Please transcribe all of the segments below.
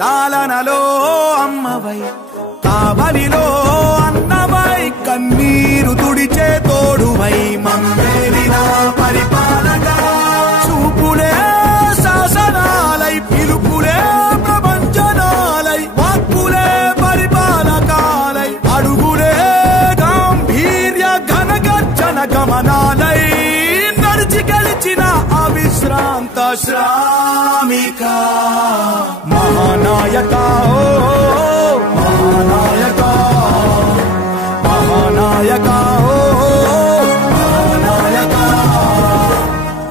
లాలనలో అమ్మవై కావలిలో అన్నవై కన్నీరు తుడిచే తోడువై మమ్మేలిన పరిపాలక చూపులే శాసనాలై పిలుపులే ప్రపంచనాలై వాక్కులే పరిపాలకాలై అడుగులే గాంభీర్య ఘనగర్జన గమనాలై నడిచి గెలిచిన అవిశ్రాంత శ్రామిక మహానాయక మహానాయక మహానాయక మహానాయక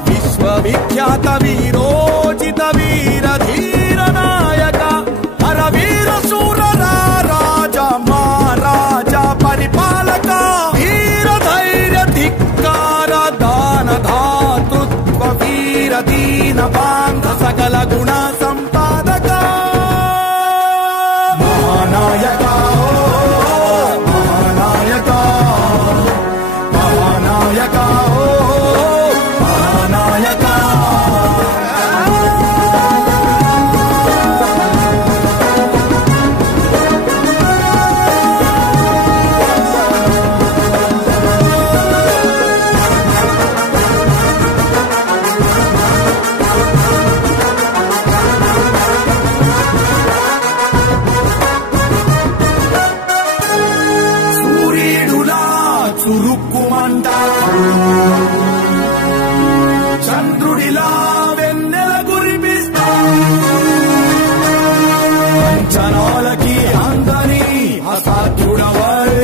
విశ్వవిఖ్యాత వీరోచిత వీర ధీర నాయక హరవీర శూర రాజ మహారాజ పరిపాలక ధీర ధైర్య ధిక్కార దాన ధాతృత్వ వీర దీన బాంధ సకల గుణ సంపాదక మహానాయక మహానాయక మహానాయక మహానాయక సూర్యుడులా చురుక్కుమంట చంద్రుడిలా వెన్నెల కురిపిస్తా అంచనాలకి అందని అసాధ్యుడవై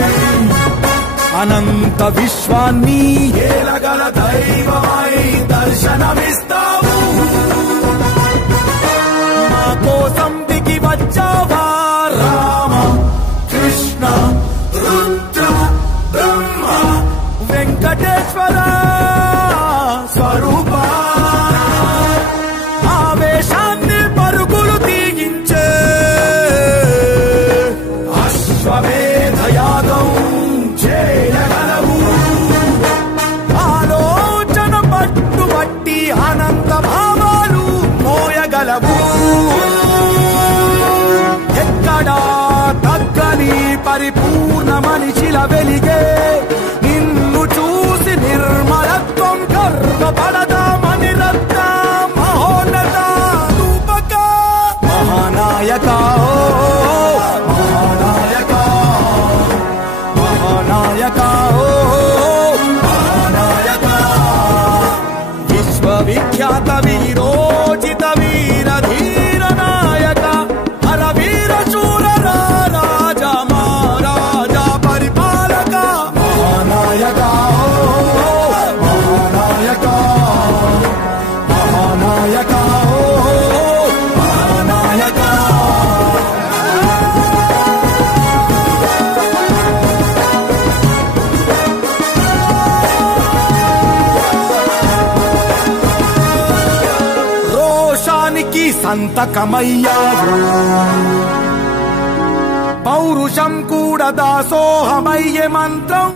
అనంత విశ్వాన్ని ఏలగల దైవమై దర్శనమిస్తావు మా కోసం దిగి వచ్చావా రామ కృష్ణ రుద్ర బ్రహ్మ వెంకటేశ్వర స్వరూప ఆవేశాన్ని పరుగులు తీయించే అశ్వమేధ యాగం చేయగలవు ఆలోచన పట్టుబట్టి అనంత భావాలు మోయగలవు ఎక్కడా తగ్గని పరిపూర్ణ మనిషిల వెలిగే నిన్ను చూసి నిర్మలత్వం గర్వపడదామని రత్న మహోన్నత రూపక మహానాయక మహానాయక మహానాయక మహానాయక విశ్వవిఖ్యాత వీరోచిత వీర ధీర నాయక హరవీర శూర రాజ మహారాజ పరిపాలక మహానాయక మహానాయక మహానాయక మహానాయక రోషానికి సంతకమయ్యావు పౌరుషం కూడా దాసోహమయ్యే మంత్రం